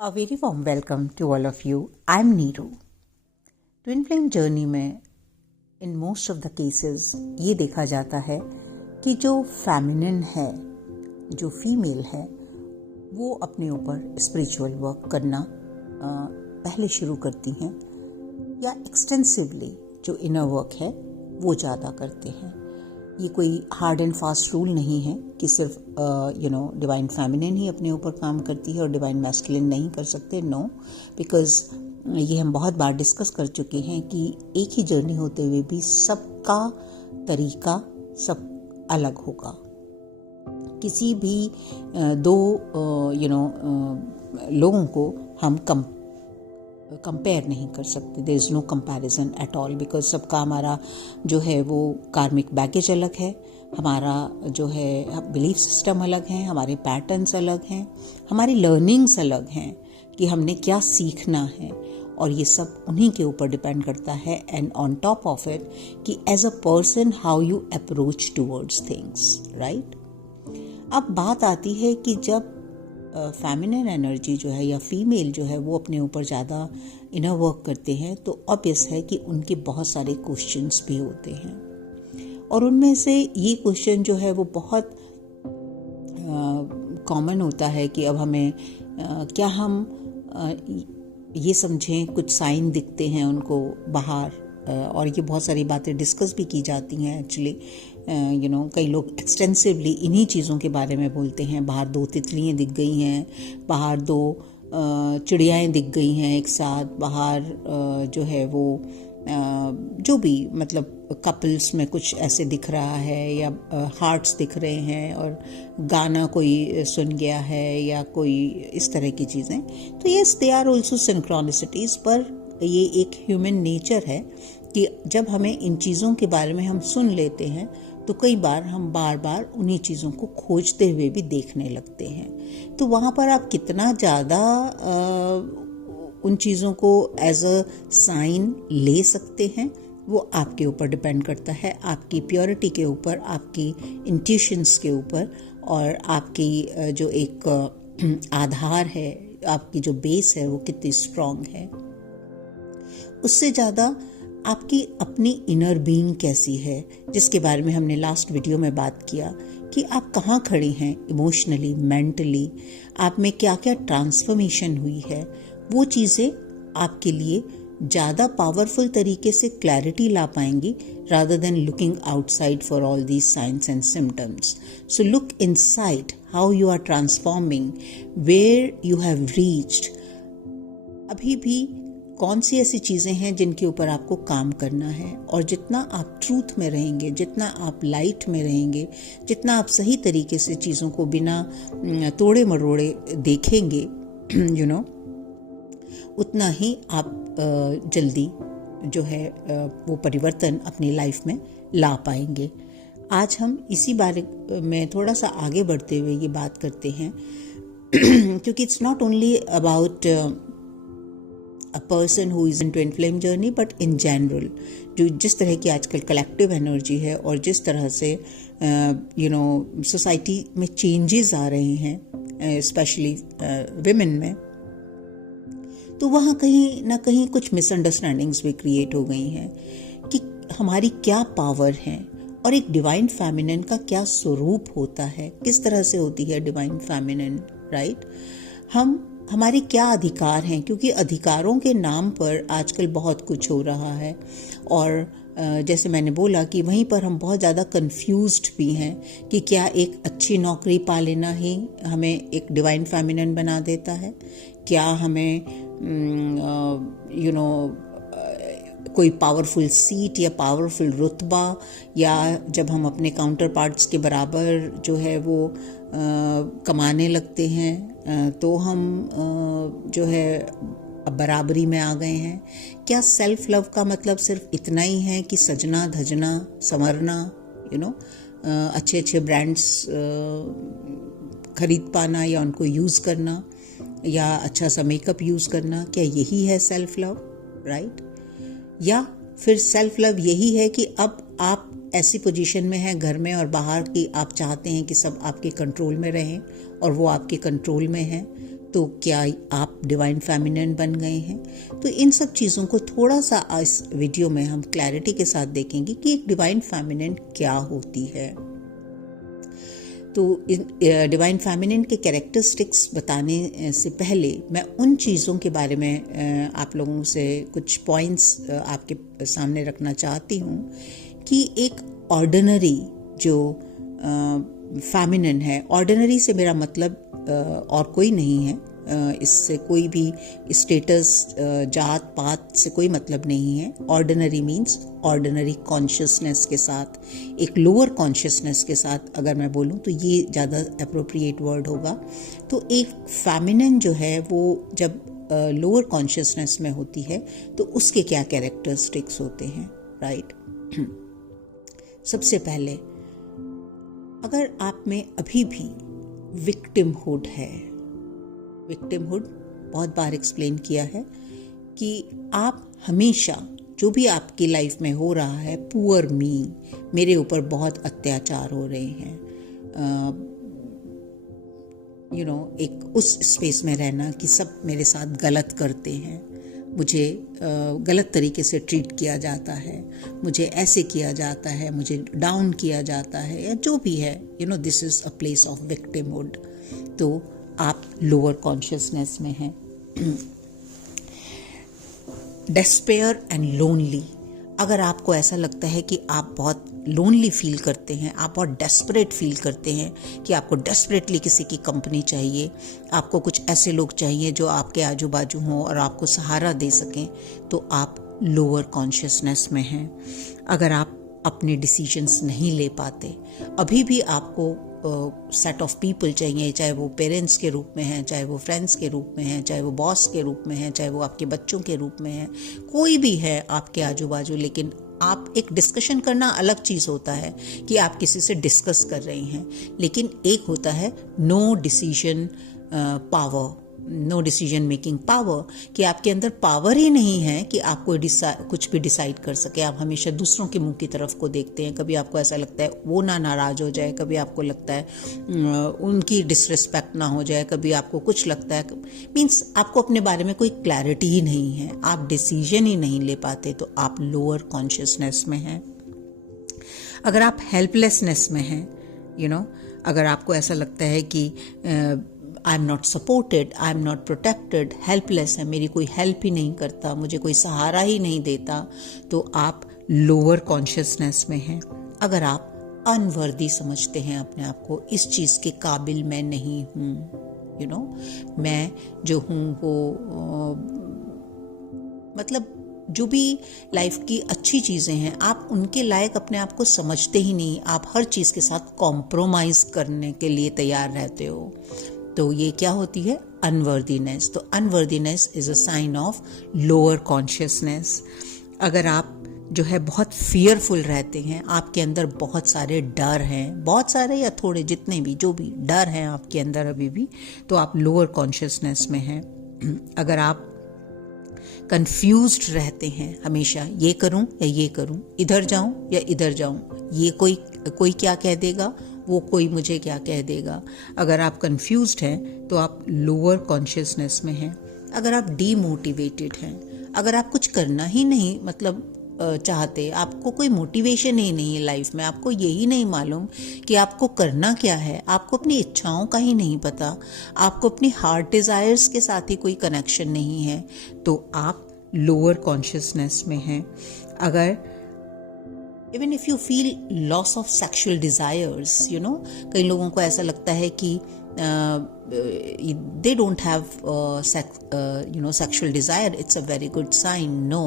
A very warm welcome to all of you. I'm Neeru. Twin flame journey में in most of the cases ये देखा जाता है कि जो फेमिनिन है, जो फीमेल है, वो अपने ऊपर स्पिरिचुअल वर्क करना पहले शुरू करती हैं या एक्सटेंसिवली जो इनर वर्क है वो ज़्यादा करते हैं। ये कोई हार्ड एंड फास्ट रूल नहीं है कि सिर्फ डिवाइन फेमिनिन ही अपने ऊपर काम करती है और डिवाइन मैस्कुलिन नहीं कर सकते। नो, बिकॉज ये हम बहुत बार डिस्कस कर चुके हैं कि एक ही जर्नी होते हुए भी सबका तरीका सब अलग होगा। किसी भी दो लोगों को हम कंपेयर नहीं कर सकते। There is no comparison at all, because सबका हमारा जो है वो कार्मिक बैगेज अलग है, हमारा जो है बिलीफ सिस्टम अलग है, हमारे पैटर्न्स अलग हैं, हमारी लर्निंग्स अलग हैं कि हमने क्या सीखना है, और ये सब उन्हीं के ऊपर डिपेंड करता है। And on top of it कि as a person how you approach towards things, right. अब बात आती है कि जब फेमिनिन एनर्जी जो है या फीमेल जो है वो अपने ऊपर ज़्यादा इनर वर्क करते हैं, तो ऑब्वियस है कि उनके बहुत सारे क्वेश्चंस भी होते हैं, और उनमें से ये क्वेश्चन जो है वो बहुत कॉमन होता है कि अब हमें क्या हम ये समझें, कुछ साइन दिखते हैं उनको बाहर, और ये बहुत सारी बातें डिस्कस भी की जाती हैं एक्चुअली। कई लोग एक्सटेंसिवली इन्हीं चीज़ों के बारे में बोलते हैं। बाहर दो तितलियाँ दिख गई हैं, बाहर दो चिड़ियाएँ दिख गई हैं एक साथ, बाहर जो है वो जो भी मतलब कपल्स में कुछ ऐसे दिख रहा है, या हार्ट्स दिख रहे हैं, और गाना कोई सुन गया है, या कोई इस तरह की चीज़ें। तो yes, they are also synchronicities, पर ये एक ह्यूमन नेचर है कि जब हमें इन चीज़ों के बारे में हम सुन लेते हैं तो कई बार हम बार बार उन्हीं चीज़ों को खोजते हुए भी देखने लगते हैं। तो वहाँ पर आप कितना ज़्यादा उन चीज़ों को एज अ साइन ले सकते हैं वो आपके ऊपर डिपेंड करता है, आपकी प्योरिटी के ऊपर, आपकी इंट्यूशंस के ऊपर, और आपकी जो एक आधार है, आपकी जो बेस है वो कितनी स्ट्रॉन्ग है। उससे ज़्यादा आपकी अपनी इनर बीइंग कैसी है, जिसके बारे में हमने लास्ट वीडियो में बात किया कि आप कहाँ खड़े हैं इमोशनली, मेंटली, आप में क्या क्या ट्रांसफॉर्मेशन हुई है, वो चीज़ें आपके लिए ज़्यादा पावरफुल तरीके से क्लैरिटी ला पाएंगी rather than looking outside for all these signs and symptoms. So look inside how you are transforming, where you have reached. अभी भी कौन सी ऐसी चीज़ें हैं जिनके ऊपर आपको काम करना है, और जितना आप ट्रूथ में रहेंगे, जितना आप लाइट में रहेंगे, जितना आप सही तरीके से चीज़ों को बिना तोड़े मरोड़े देखेंगे, उतना ही आप जल्दी जो है वो परिवर्तन अपनी लाइफ में ला पाएंगे। आज हम इसी बारे में थोड़ा सा आगे बढ़ते हुए ये बात करते हैं क्योंकि it's not only about a person who is in twin flame journey, but in general जो जिस तरह की आजकल कलेक्टिव एनर्जी है, और जिस तरह से सोसाइटी में चेंजेस आ रहे हैं स्पेशली विमेन में, तो वहाँ कहीं ना कहीं कुछ मिसअंडरस्टैंडिंग्स भी क्रिएट हो गई हैं कि हमारी क्या पावर है, और एक डिवाइन फेमिनिन का क्या स्वरूप होता है, किस तरह से होती है डिवाइन फेमिनिन, राइट। हमारे क्या अधिकार हैं, क्योंकि अधिकारों के नाम पर आजकल बहुत कुछ हो रहा है, और जैसे मैंने बोला कि वहीं पर हम बहुत ज़्यादा कंफ्यूज्ड भी हैं कि क्या एक अच्छी नौकरी पा लेना ही हमें एक डिवाइन फेमिनिन बना देता है, क्या हमें कोई पावरफुल सीट या पावरफुल रुतबा, या जब हम अपने काउंटर पार्ट्स के बराबर जो है वो कमाने लगते हैं तो हम जो है अब बराबरी में आ गए हैं। क्या सेल्फ लव का मतलब सिर्फ इतना ही है कि सजना धजना संवरना, अच्छे अच्छे ब्रांड्स खरीद पाना या उनको यूज़ करना, या अच्छा सा मेकअप यूज़ करना, क्या यही है सेल्फ लव, राइट। या फिर सेल्फ लव यही है कि अब आप ऐसी पोजीशन में हैं घर में और बाहर की, आप चाहते हैं कि सब आपके कंट्रोल में रहें और वो आपके कंट्रोल में हैं, तो क्या आप डिवाइन फेमिनिन बन गए हैं? तो इन सब चीज़ों को थोड़ा सा इस वीडियो में हम क्लैरिटी के साथ देखेंगे कि एक डिवाइन फेमिनिन क्या होती है। तो डिवाइन फेमिनिन के कैरेक्टरिस्टिक्स बताने से पहले मैं उन चीज़ों के बारे में आप लोगों से कुछ पॉइंट्स आपके सामने रखना चाहती हूँ कि एक ऑर्डिनरी जो फेमिनिन है, ऑर्डिनरी से मेरा मतलब और कोई नहीं है, इससे कोई भी स्टेटस, जात पात से कोई मतलब नहीं है। ऑर्डिनरी मीन्स ऑर्डिनरी कॉन्शियसनेस के साथ, एक लोअर कॉन्शियसनेस के साथ अगर मैं बोलूँ तो ये ज़्यादा अप्रोप्रिएट वर्ड होगा। तो एक फेमिनिन जो है वो जब लोअर कॉन्शियसनेस में होती है तो उसके क्या कैरेक्टरिस्टिक्स होते हैं, राइट? सबसे पहले, अगर आप में अभी भी विक्टिमहुड है, विक्टिमहुड बहुत बार एक्सप्लेन किया है कि आप हमेशा जो भी आपकी लाइफ में हो रहा है, पुअर मी, मेरे ऊपर बहुत अत्याचार हो रहे हैं, एक उस स्पेस में रहना कि सब मेरे साथ गलत करते हैं, मुझे गलत तरीके से ट्रीट किया जाता है, मुझे ऐसे किया जाता है, मुझे डाउन किया जाता है, या जो भी है, this is a place of victimhood. तो आप लोअर कॉन्शियसनेस में हैं। डेस्पेयर एंड लोनली, अगर आपको ऐसा लगता है कि आप बहुत लोनली फील करते हैं, आप बहुत डेस्परेट फील करते हैं कि आपको डेस्परेटली किसी की कंपनी चाहिए, आपको कुछ ऐसे लोग चाहिए जो आपके आजू बाजू हों और आपको सहारा दे सकें, तो आप लोअर कॉन्शियसनेस में हैं। अगर आप अपने डिसीजंस नहीं ले पाते, अभी भी आपको सेट ऑफ पीपल चाहिए, चाहे वो पेरेंट्स के रूप में हैं, चाहे वो फ्रेंड्स के रूप में हैं, चाहे वो बॉस के रूप में हैं, चाहे वो आपके बच्चों के रूप में हैं, कोई भी है आपके आजू बाजू, लेकिन आप एक डिस्कशन करना अलग चीज़ होता है कि आप किसी से डिस्कस कर रही हैं, लेकिन एक होता है no decision power, no decision making power, कि आपके अंदर पावर ही नहीं है कि आप कोई कुछ भी डिसाइड कर सके। आप हमेशा दूसरों के मुंह की तरफ को देखते हैं, कभी आपको ऐसा लगता है वो ना नाराज़ हो जाए, कभी आपको लगता है उनकी डिसरिस्पेक्ट ना हो जाए, कभी आपको कुछ लगता है, मीन्स आपको अपने बारे में कोई क्लैरिटी ही नहीं है, आप डिसीजन ही नहीं ले पाते, तो आप लोअर कॉन्शियसनेस में हैं। अगर आप हेल्पलेसनेस में हैं, अगर आपको ऐसा लगता है कि I am not supported, I am not protected, helpless है, मेरी कोई हेल्प ही नहीं करता, मुझे कोई सहारा ही नहीं देता, तो आप लोअर कॉन्शियसनेस में हैं। अगर आप अनवर्दी समझते हैं अपने आप को, इस चीज़ के काबिल मैं नहीं हूँ, मैं जो हूँ वो मतलब जो भी लाइफ की अच्छी चीज़ें हैं, आप उनके लायक अपने आप को समझते ही नहीं, आप हर चीज़ के साथ कॉम्प्रोमाइज़ करने के लिए तैयार रहते हो। तो ये क्या होती है? अनवर्दीनेस। तो unworthiness is a sign of lower consciousness. अगर आप जो है बहुत फियरफुल रहते हैं, आपके अंदर बहुत सारे डर हैं, बहुत सारे या थोड़े, जितने भी जो भी डर हैं आपके अंदर अभी भी, तो आप लोअर कॉन्शियसनेस में हैं। अगर आप कंफ्यूज्ड रहते हैं हमेशा, ये करूं या ये करूं, इधर जाऊं या इधर जाऊं, ये कोई क्या कह देगा, वो कोई मुझे क्या कह देगा, अगर आप कंफ्यूज्ड हैं तो आप लोअर कॉन्शियसनेस में हैं। अगर आप डीमोटिवेटेड हैं, अगर आप कुछ करना ही नहीं चाहते, आपको कोई मोटिवेशन ही नहीं है लाइफ में, आपको यही नहीं मालूम कि आपको करना क्या है, आपको अपनी इच्छाओं का ही नहीं पता, आपको अपनी हार्ट डिज़ायर्स के साथ ही कोई कनेक्शन नहीं है, तो आप लोअर कॉन्शियसनेस में हैं। अगर even if you feel loss of sexual desires, कई लोगों को ऐसा लगता है कि they don't have sexual desire, it's a very good sign. No,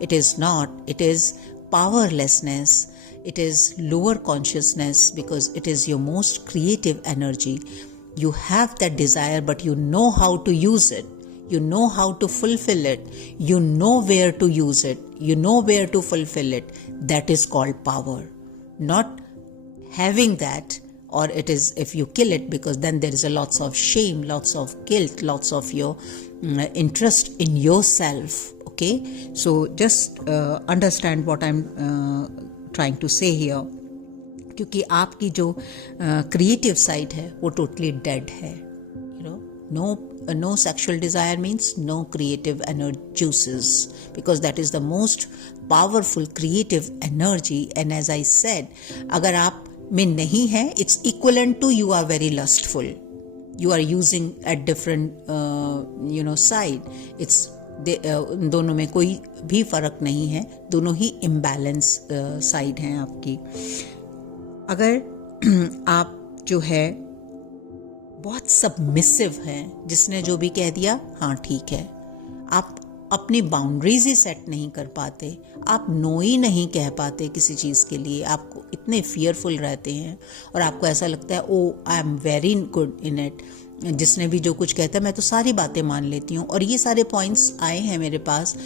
it is not. It is powerlessness. It is lower consciousness, because it is your most creative energy. You have that desire, but you know how to use it. You know how to fulfill it. You know where to use it. You know where to fulfill it. That is called power. Not having that, or it is if you kill it, because then there is a lots of shame, lots of guilt, lots of your interest in yourself. Okay, so just understand what I'm trying to say here, क्योंकि आपकी जो creative side है वो totally dead है, No sexual desire means no creative energy juices, because that is the most powerful creative energy. And as I said, अगर आप में नहीं है, it's equivalent to you are very lustful. You are using at different side. It's दोनों में कोई भी फर्क नहीं है, दोनों ही इम्बैलेंस साइड हैं आपकी. अगर आप जो है बहुत सबमिसिव हैं, जिसने जो भी कह दिया हाँ ठीक है, आप अपनी बाउंड्रीज ही सेट नहीं कर पाते, आप नो ही नहीं कह पाते किसी चीज़ के लिए, आपको इतने फियरफुल रहते हैं और आपको ऐसा लगता है oh I am very good in it, जिसने भी जो कुछ कहता है मैं तो सारी बातें मान लेती हूँ. और ये सारे पॉइंट्स आए हैं मेरे पास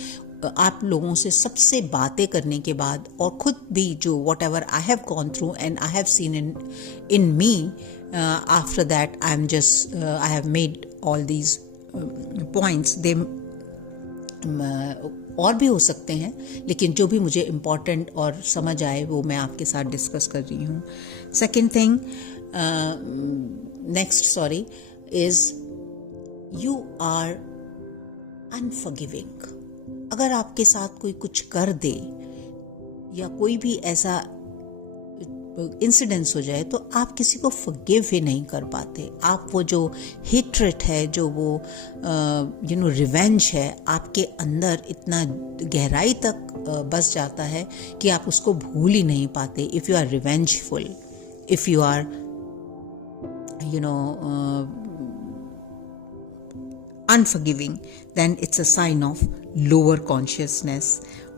आप लोगों से सबसे बातें करने के बाद, और खुद भी जो what ever I have gone through and I have seen in me, after that I have made all these points. They और भी हो सकते हैं, लेकिन जो भी मुझे इम्पोर्टेंट और समझ आए वो मैं आपके साथ डिस्कस कर रही हूँ. Second thing, is you are unforgiving. अगर आपके साथ कोई कुछ कर दे या कोई भी ऐसा इंसिडेंस हो जाए तो आप किसी को फॉरगिव ही नहीं कर पाते. आप वो जो हेट्रेट है, जो वो रिवेंज है, आपके अंदर इतना गहराई तक बस जाता है कि आप उसको भूल ही नहीं पाते. If you are revengeful, if you are unforgiving, then it's a sign of lower consciousness.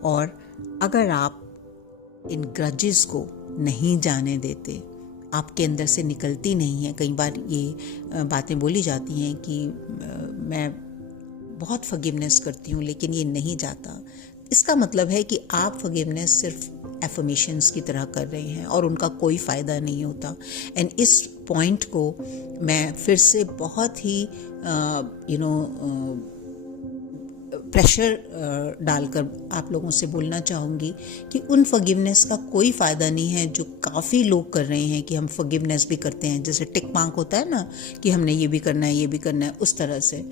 और अगर आप इन ग्रजेस को नहीं जाने देते, आपके अंदर से निकलती नहीं है. कई बार ये बातें बोली जाती हैं कि मैं बहुत फॉरगिवनेस करती हूँ लेकिन ये नहीं जाता. इसका मतलब है कि आप फॉरगिवनेस सिर्फ एफर्मेशंस की तरह कर रहे हैं और उनका कोई फ़ायदा नहीं होता. एंड इस पॉइंट को मैं फिर से बहुत ही प्रेशर डालकर आप लोगों से बोलना चाहूँगी कि उन फॉरगिवनेस का कोई फ़ायदा नहीं है जो काफ़ी लोग कर रहे हैं, कि हम फॉरगिवनेस भी करते हैं, जैसे टिक मार्क होता है ना कि हमने ये भी करना है, ये भी करना है, उस तरह से.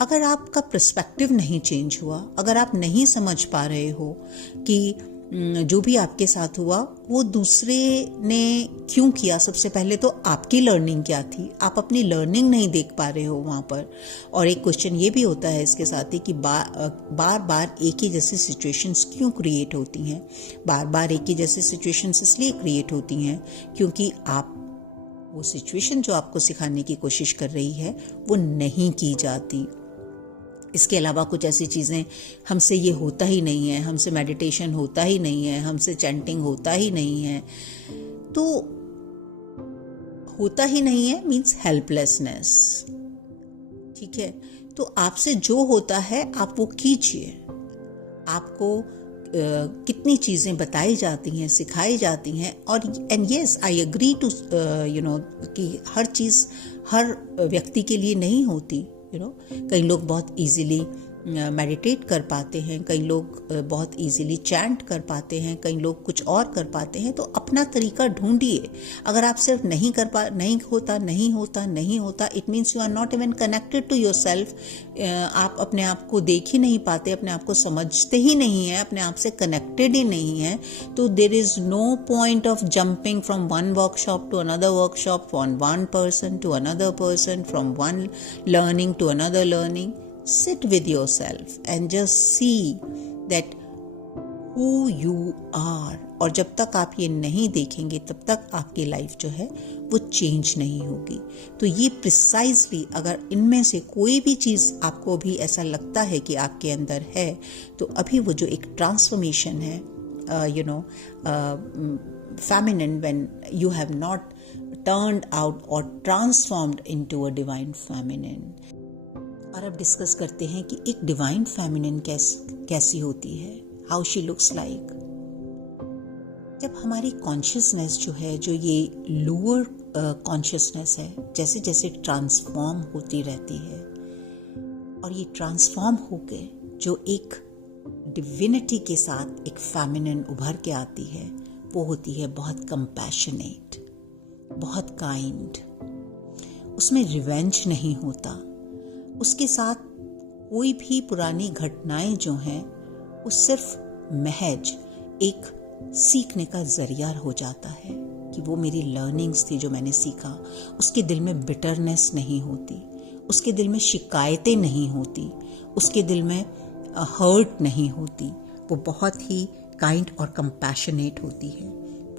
अगर आपका पर्सपेक्टिव नहीं चेंज हुआ, अगर आप नहीं समझ पा रहे हो कि जो भी आपके साथ हुआ वो दूसरे ने क्यों किया, सबसे पहले तो आपकी लर्निंग क्या थी, आप अपनी लर्निंग नहीं देख पा रहे हो वहाँ पर. और एक क्वेश्चन ये भी होता है इसके साथ ही कि बार बार एक ही जैसी सिचुएशंस क्यों क्रिएट होती हैं. बार बार एक ही जैसी सिचुएशंस इसलिए क्रिएट होती हैं क्योंकि आप वो सिचुएशन जो आपको सिखाने की कोशिश कर रही है वो नहीं की जाती. इसके अलावा कुछ ऐसी चीज़ें, हमसे ये होता ही नहीं है, हमसे मेडिटेशन होता ही नहीं है, हमसे चैंटिंग होता ही नहीं है. तो होता ही नहीं है मीन्स हेल्पलेसनेस. ठीक है, तो आपसे जो होता है आप वो कीजिए. आपको कितनी चीज़ें बताई जाती हैं, सिखाई जाती हैं. और and yes I agree to कि हर चीज़ हर व्यक्ति के लिए नहीं होती. कई लोग बहुत इजीली मेडिटेट कर पाते हैं, कई लोग बहुत इजीली चैंट कर पाते हैं, कई लोग कुछ और कर पाते हैं. तो अपना तरीका ढूंढिए. अगर आप सिर्फ नहीं होता, it means you are not even connected to yourself. आप अपने आप को देख ही नहीं पाते, अपने आप को समझते ही नहीं है, अपने आप से कनेक्टेड ही नहीं है. तो there is no point of jumping from one workshop to another workshop, from one person to another person, from one learning to another learning. Sit with yourself and just see that who you are. और जब तक आप ये नहीं देखेंगे तब तक आपकी लाइफ जो है वो चेंज नहीं होगी. तो ये प्रिसाइजली, अगर इनमें से कोई भी चीज़ आपको भी ऐसा लगता है कि आपके अंदर है, तो अभी वो जो एक ट्रांसफॉर्मेशन है, feminine, when you have not turned out or transformed into a divine feminine. और अब डिस्कस करते हैं कि एक डिवाइन फेमिनिन कैसी होती है, हाउ शी लुक्स लाइक. जब हमारी कॉन्शियसनेस जो है, जो ये लोअर कॉन्शियसनेस है, जैसे जैसे ट्रांसफॉर्म होती रहती है, और ये ट्रांसफॉर्म होके जो एक डिविनिटी के साथ एक फेमिनिन उभर के आती है, वो होती है बहुत कंपैशनेट, बहुत काइंड. उसमें रिवेंज नहीं होता, उसके साथ कोई भी पुरानी घटनाएं जो हैं वो सिर्फ महज एक सीखने का जरिया हो जाता है कि वो मेरी लर्निंग्स थी जो मैंने सीखा। उसके दिल में बिटरनेस नहीं होती, उसके दिल में शिकायतें नहीं होती, उसके दिल में हर्ट नहीं होती। वो बहुत ही काइंड और कंपैशनेट होती है।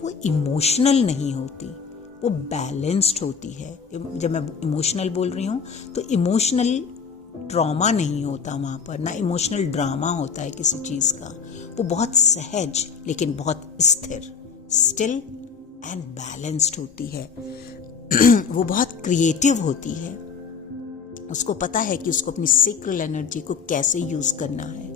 वो इमोशनल नहीं होती, वो बैलेंस्ड होती है। जब मैं इमोशनल बोल रही हूँ तो इमोशनल ट्रॉमा नहीं होता वहाँ पर, ना इमोशनल ड्रामा होता है किसी चीज़ का। वो बहुत सहज लेकिन बहुत स्थिर, स्टिल एंड बैलेंस्ड होती है। वो बहुत क्रिएटिव होती है। उसको पता है कि उसको अपनी सेक्रल एनर्जी को कैसे यूज़ करना है,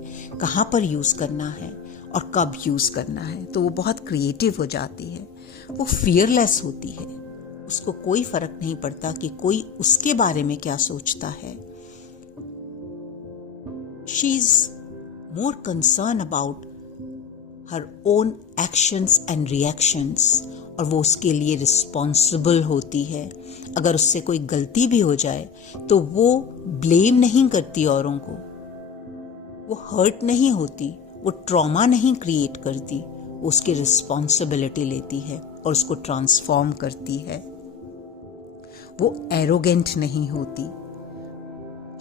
कहाँ पर यूज़ करना है और कब यूज़ करना है। तो वो बहुत क्रिएटिव हो जाती है। वो फियरलेस होती है। उसको कोई फर्क नहीं पड़ता कि कोई उसके बारे में क्या सोचता है। She is more concern about her own actions and reactions, और वो उसके लिए रिस्पॉन्सिबल होती है। अगर उससे कोई गलती भी हो जाए तो वो ब्लेम नहीं करती औरों को, वो हर्ट नहीं होती, वो ट्रॉमा नहीं क्रिएट करती, वो उसकी रिस्पॉन्सिबिलिटी लेती है और उसको ट्रांसफॉर्म करती है। वो एरोगेंट नहीं होती।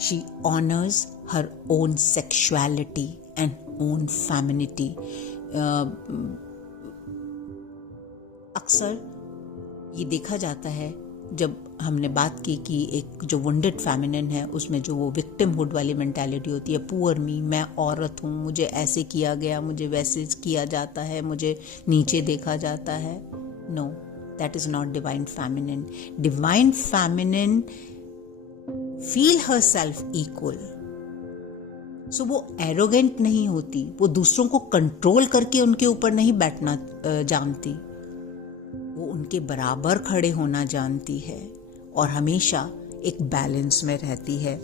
She honours her own sexuality and own femininity. अक्सर ये देखा जाता है, जब हमने बात की कि एक जो वुंडेड फेमिनिन है उसमें जो वो विक्टिमहुड वाली मेंटालिटी होती है, पुअर मी, मैं औरत हूँ, मुझे ऐसे किया गया, मुझे वैसे किया जाता है, मुझे नीचे देखा जाता है। No, that is not divine feminine. Divine feminine feel herself equal. So वो एरोगेंट नहीं होती, वो दूसरों को कंट्रोल करके उनके ऊपर नहीं बैठना जानती, वो उनके बराबर खड़े होना जानती है और हमेशा एक बैलेंस में रहती है।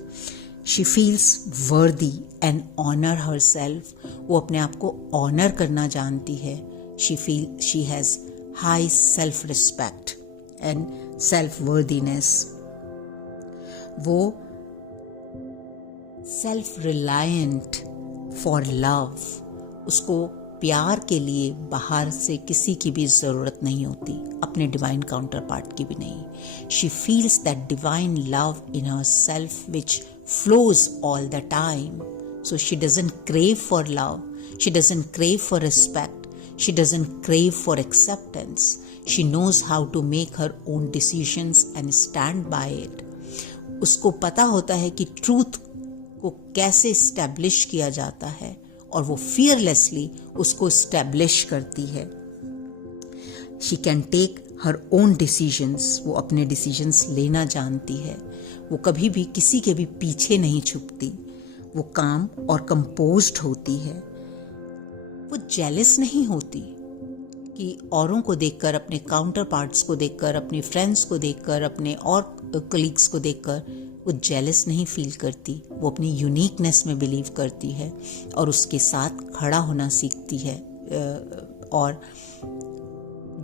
शी फील्स वर्दी एंड ऑनर हर सेल्फ। वो अपने आप को ऑनर करना जानती है। She has high self respect and self worthiness. वो सेल्फ रिलायंट फॉर लव। उसको प्यार के लिए बाहर से किसी की भी ज़रूरत नहीं होती, अपने डिवाइन काउंटर पार्ट की भी नहीं। She feels that divine love in herself which flows all the time. So she doesn't crave for love, she doesn't crave for respect, she doesn't crave for acceptance. She knows how to make her own decisions and stand by it. उसको पता होता है कि truth को कैसे establish किया जाता है और वो फियरलेसली उसको स्टैब्लिश करती है। She can take her own decisions. वो अपने डिसीजंस लेना जानती है। वो कभी भी किसी के भी पीछे नहीं छुपती। वो काम और कंपोज्ड होती है। वो जेलस नहीं होती कि औरों को देखकर, अपने काउंटर पार्ट्स को देखकर, अपने फ्रेंड्स को देखकर, अपने और कलीग्स को देखकर वो जेलस नहीं फील करती। वो अपनी यूनिकनेस में बिलीव करती है और उसके साथ खड़ा होना सीखती है। और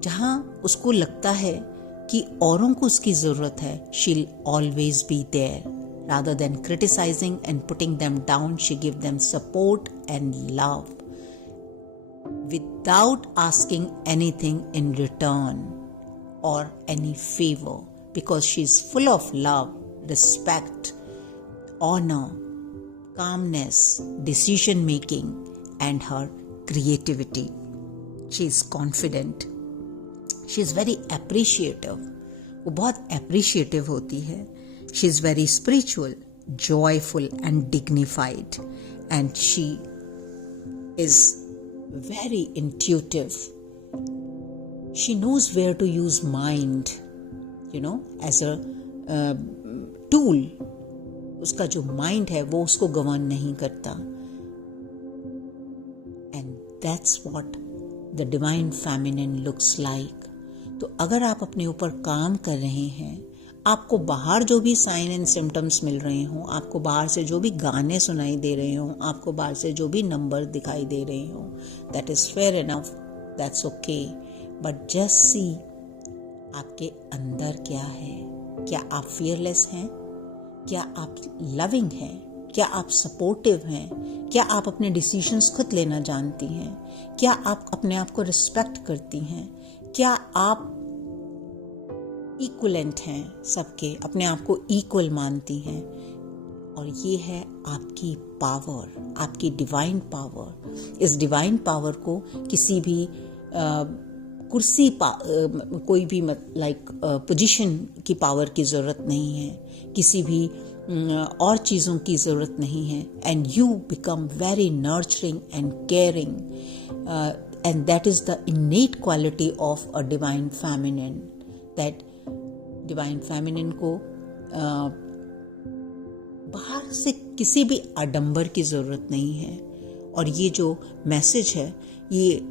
जहाँ उसको लगता है कि औरों को उसकी ज़रूरत है, शी'll always be there. Rather than criticizing and putting them down, she give them support and love without asking anything in return or any favor, because she is full of love, respect, honor, calmness, decision making and her creativity. She is confident. She is very appreciative. वो बहुत appreciative होती है. She is very spiritual, joyful and dignified, and she is very intuitive. She knows where to use mind, as a tool. उसका जो mind है वो उसको govern नहीं करता. And that's what the divine feminine looks like. तो अगर आप अपने ऊपर काम कर रहे हैं, आपको बाहर जो भी साइन एंड सिम्टम्स मिल रहे हों, आपको बाहर से जो भी गाने सुनाई दे रहे हों, आपको बाहर से जो भी नंबर दिखाई दे रहे हों, that is fair enough, that's okay. But just see आपके अंदर क्या है. क्या आप फियरलेस हैं? क्या आप लविंग हैं? क्या आप सपोर्टिव हैं? क्या आप अपने डिसीजंस खुद लेना जानती हैं? क्या आप अपने आप को रिस्पेक्ट करती हैं? क्या आप इक्वलेंट हैं सबके, अपने आप को इक्वल मानती हैं? और ये है आपकी पावर, आपकी डिवाइन पावर। इस डिवाइन पावर को किसी भी कुर्सी कोई भी लाइक पोजीशन की पावर की ज़रूरत नहीं है, किसी भी और चीज़ों की ज़रूरत नहीं है। And you become very nurturing and caring, and that is the इनेट quality of a divine feminine. That divine feminine को बाहर से किसी भी आडंबर की ज़रूरत नहीं है। और ये जो मैसेज है ये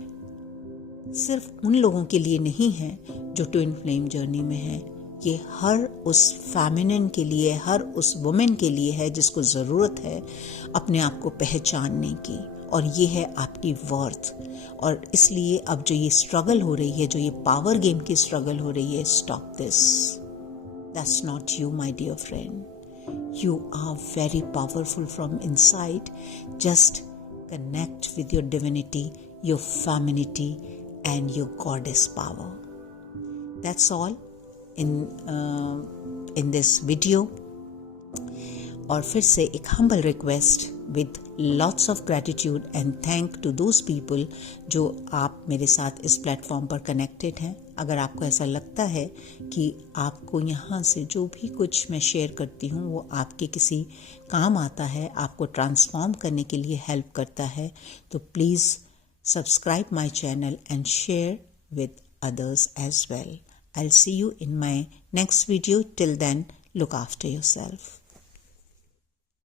सिर्फ उन लोगों के लिए नहीं है जो ट्विन फ्लेम जर्नी में है, ये हर उस फेमिनिन के लिए, हर उस वुमेन के लिए है जिसको ज़रूरत है अपने आप को पहचानने की। और ये है आपकी वर्थ। और इसलिए अब जो ये स्ट्रगल हो रही है, जो ये पावर गेम की स्ट्रगल हो रही है, stop this. That's not you my dear friend. You are very powerful from inside. Just connect with your divinity, your femininity, and your goddess power. That's all in this video. और फिर से एक humble request with lots of gratitude and thank to those people जो आप मेरे साथ इस platform पर कनेक्टेड हैं। अगर आपको ऐसा लगता है कि आपको यहाँ से जो भी कुछ मैं शेयर करती हूँ वो आपके किसी काम आता है, आपको ट्रांसफॉर्म करने के लिए हेल्प करता है, तो please subscribe my channel and share with others as well. I'll see you in my next video. Till then, look after yourself.